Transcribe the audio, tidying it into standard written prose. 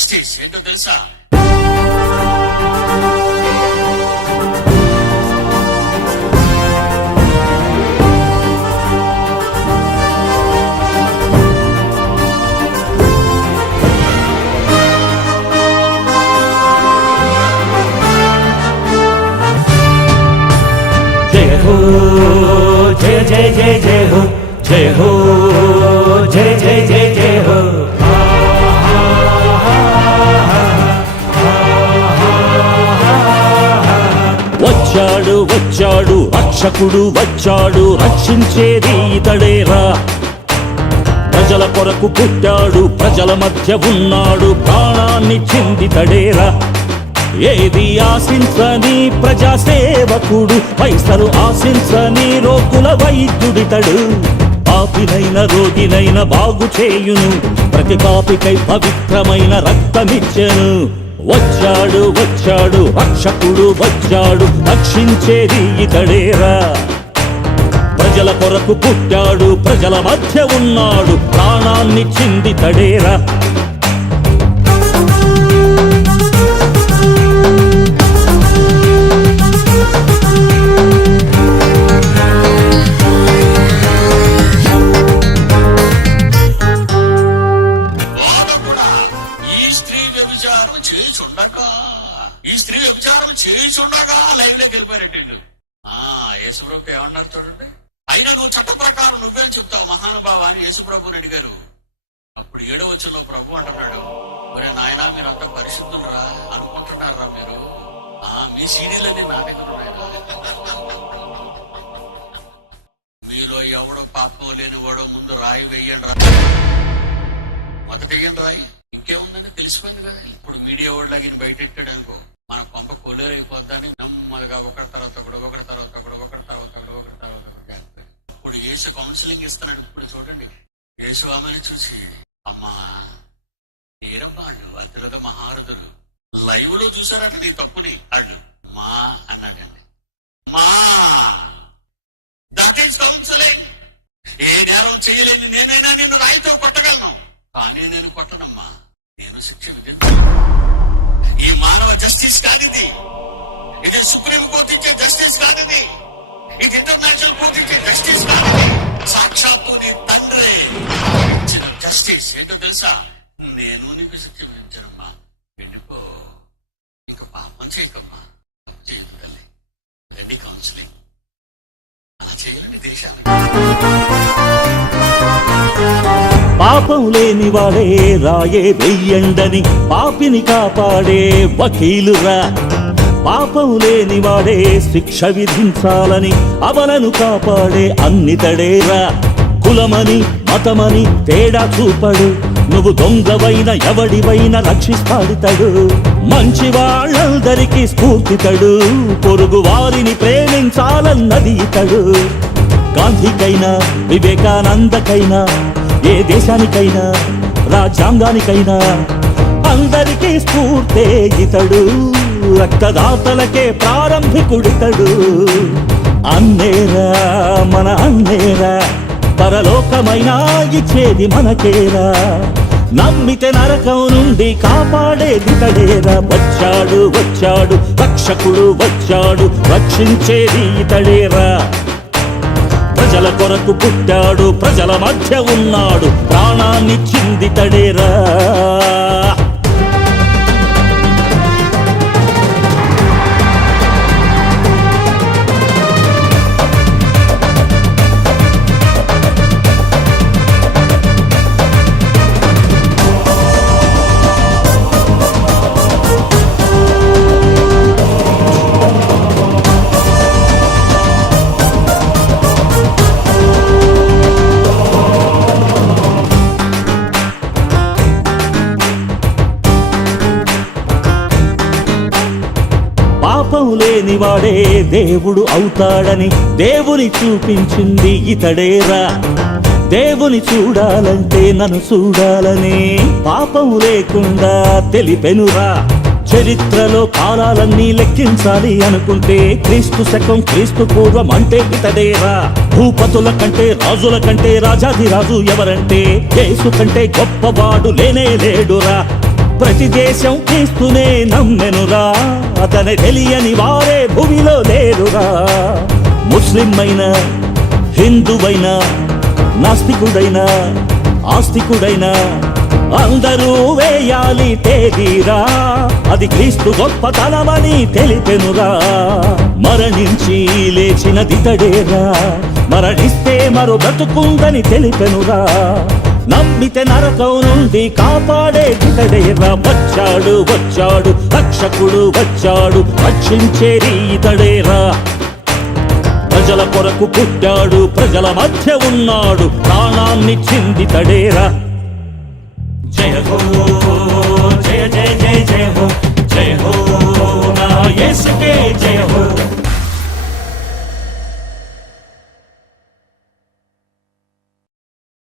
Justice ఏంటో తెలుసా? जय जय जय जय हो, जय हो, जय जय जय जय हो। వచ్చాడు వచ్చాడు రక్షకుడు వచ్చాడు, రక్షించేది ఇతడేరా. ప్రజల కొరకు పుట్టాడు, ప్రజల మధ్య ఉన్నాడు, ప్రాణాన్ని చిందితడేరా. ఏది ఆశించని ప్రజాసేవకుడు, పైసలు ఆశించని రోగుల వైద్యుడితడు. పాపినైన రోగినైన బాగు చేయును, ప్రతి పాపికై పవిత్రమైన రక్తమిచ్చెను. వచ్చాడు వచ్చాడు రక్షకుడు వచ్చాడు, రక్షించేది ఇతడేరా. ప్రజల కొరకు పుట్టాడు, ప్రజల మధ్య ఉన్నాడు, ప్రాణాన్ని చిందితడేరా. చేయుచుండగా లైవ్ లోకి వెళ్ళిపోయారండి వీళ్ళు. యేసుప్రభు ఏమన్నారు చూడండి. అయినా నువ్వు చట్ట ప్రకారం నువ్వేం చెప్తావు మహానుభావ అని యేసుప్రభుని అడిగారు. అప్పుడు 7వ వచనంలో ప్రభు అంటున్నాడు, మరి నాయన మీరంతా పరిశుద్ధులరా అనుకుంటున్నారా మీరు? మీ సీడీలన్నీ నా దగ్గర ఉన్నాయి. మీలో ఎవడో పాపం లేనివాడో ముందు రాయి వెయ్యండి రా, మొదట వెయ్యండి రాయి. ఇంకేముందని తెలిసిపోయింది కదా. ఇప్పుడు మీడియా ఓడ్లాగిన బయట ఎట్టాడు అనుకో, మన కొంప కొల్లేరైపోద్దని నెమ్మదిగా ఒకరి తర్వాత ఒకడు, ఒకరి తర్వాత ఒకడు, ఒకరి తర్వాత ఒకడు, ఒకరి తర్వాత ఒకటి. ఇప్పుడు యేసు కౌన్సిలింగ్ ఇస్తున్నాడు. ఇప్పుడు చూడండి, యేసు ఆమెను చూసి, అమ్మా నేరమ్మా అళ్ళు అతిరథ మహారథులు లైవ్ లో చూసారట నీ తప్పుని. అళ్ళు మా అన్నాడండి. మా దట్ ఈస్ కౌన్సిలింగ్. ఏ నేరం చేయలేని నేనైనా నిన్ను రాయితో కొట్టగలను, కానీ నేను కొట్టనమ్మా, నేను శిక్ష విధించాను. ఈ మానవ జస్టిస్ కాదిది, ఇది సుప్రీం కోర్టు ఇచ్చే జస్టిస్ కాదిది, ఇది ఇంటర్నేషనల్ కోర్టు ఇచ్చే జస్టిస్ కాదిది, సాక్షాత్తు నీ తండ్రి ఇచ్చిన జస్టిస్ ఏంటో తెలుసా? నేను నీకు శిక్ష విధించానమ్మా, వెళ్ళిపో, ఇంకా పాపం చేయకమ్మా, చేయదు తల్లి. రండి కౌన్సిలింగ్, అలా చేయాలండి దేశానికి. పాపం లేని వాడే రాయే వెయ్యండని పాపిని కాపాడే వకీలురా. పాపం లేని వాడే శిక్ష విధించాలని అవలను కాపాడే అన్నితడేరా. కులమని మతమని తేడా చూపడు, నువ్వు దొంగవైన ఎవడివైనా రక్షిస్తాడుతడు. మంచి వాళ్ళందరికీ స్ఫూర్తితడు, పొరుగు వారిని ప్రేమించాలన్నది ఇతడు. గాంధీకైనా వివేకానందకైనా, ఏ దేశానికైనా రాజ్యాంగానికైనా అందరికీ స్ఫూర్తే ఇతడు. రక్తదాతలకే ప్రారంభికుడితడు. అన్నేరా మన అన్నేరా, పరలోకమైనా ఇచ్చేది మనకేరా. నమ్మితే నరకం నుండి కాపాడేది ఇతడేరా. వచ్చాడు వచ్చాడు రక్షకుడు వచ్చాడు, రక్షించేది ఇతడేరా. ప్రజల కొరకు పుట్టాడు, ప్రజల మధ్య ఉన్నాడు, ప్రాణాన్ని చిందితడేరా. పాపం లేనివాడే దేవుడు అవుతాడని దేవుని చూపించింది ఇతడేరా. దేవుని చూడాలంటే నన్ను చూడాలని పాపం లేకుండా తెలిపెనురా. చరిత్రలో కాలాలన్నీ లెక్కించాలి అనుకుంటే క్రీస్తు శకం క్రీస్తు పూర్వం అంటే ఇతడేరా. భూపతుల కంటే రాజుల కంటే రాజాధిరాజు ఎవరంటే యేసు కంటే గొప్పవాడు లేనే లేడురా. ప్రతి దేశం క్రీస్తునే నమ్మెనురా, అతని తెలియని వారే భూమిలో లేరురా. ముస్లిం అయినా, హిందువైనా, నాస్తికుడైనా, ఆస్తికుడైనా అందరూ వేయాలి తేదీరా, అది క్రీస్తు గొప్పతనమని తెలిపెనురా. మరణించి లేచినదితడేరా, మరణిస్తే మరో బ్రతుకుందని తెలిపెనురా. నమ్మితే నరకం నుండి కాపాడే ఇతడేరా. వచ్చాడు వచ్చాడు రక్షకుడు వచ్చాడు, రక్షించేది ఇతడేరా. ప్రజల కొరకు పుట్టాడు, ప్రజల మధ్య ఉన్నాడు, ప్రాణాన్ని చిందితడేరా. జయ హో